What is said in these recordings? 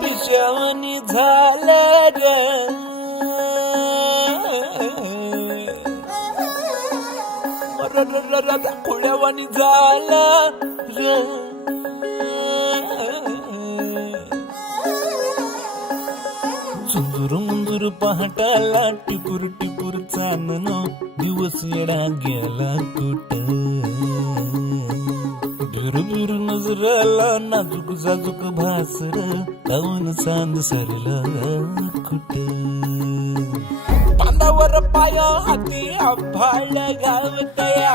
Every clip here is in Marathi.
पिशवणी झालं ग खुळ्यावानी झालं र सुंदूर मुंदूर पहाटाला टिपूर टिपूर चांदन दिवस येडा गेला कुठ भिर नजराला नाजूक जाजूक भासर लावून चांद सरला कुठ पांदावर पाय हाती आभाळ गावतया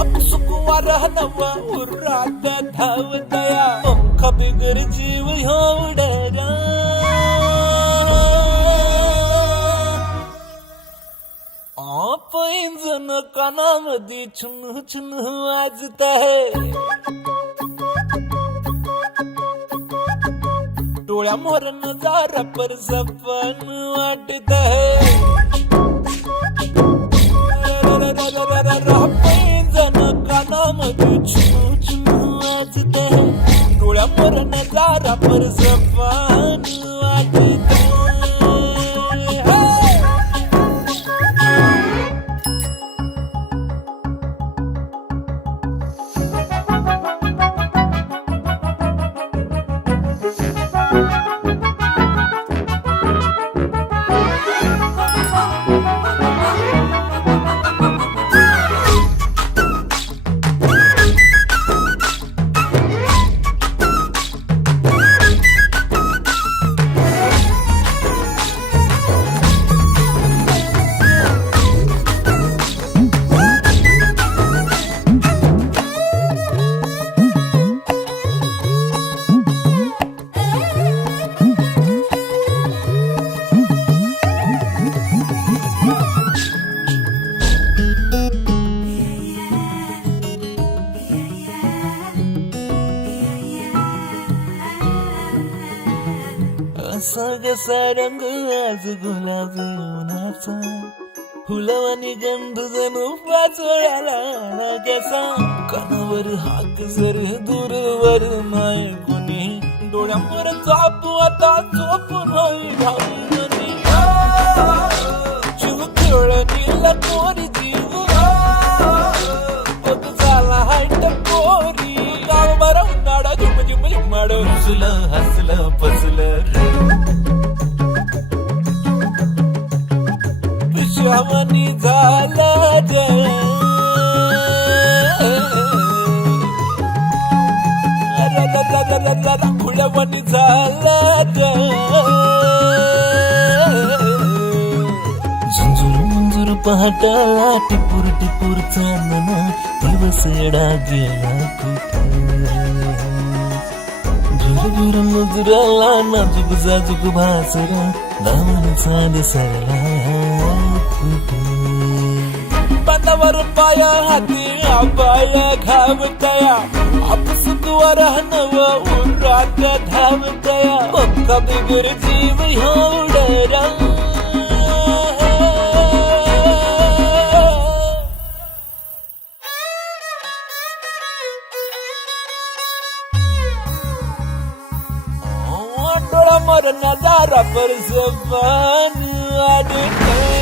अपसुकुवार नव उरात धावतया पंख बिगर जीव एवढा पैंजण कानामध्ये छुन छुन वाजत है डोळ्या मोर नजारा पर सपन वाटत है पैंजण कानामध्ये छुन छुन वाजत है डोळ्या मोर नजारा पर सपन वाटत है सगसा रंग आज गुलाबी उन्हाचा फुलवानी गंध जणू पाचोळ्याला लागायचा कानावर हाक जर दूरवर नाही कोणी डोळ्यावर चापू आता चोपून होई घालून जीव खेळणीला कोरी जीव बघ झाला हायट कोरी गाव बरा उन्हाळा झुम झुम झुमाड हसलं हसलं पसलं पिशवणी झालं ग खुळ्यावानी झालं ग झुंझुर मुंजूर पहाटाला टिपूर टिपूर चांदन दिवस येडा गेला कुठ झुरझुर नजराला नाजूक जाजूक भासर दावण चांद सरला बांधावर पाय हाती आबाळ घावतया अपसुकवर नव उरात धावतया पंख बिगर जीव एवढा डोळा मोर नजारा पर जबान आडे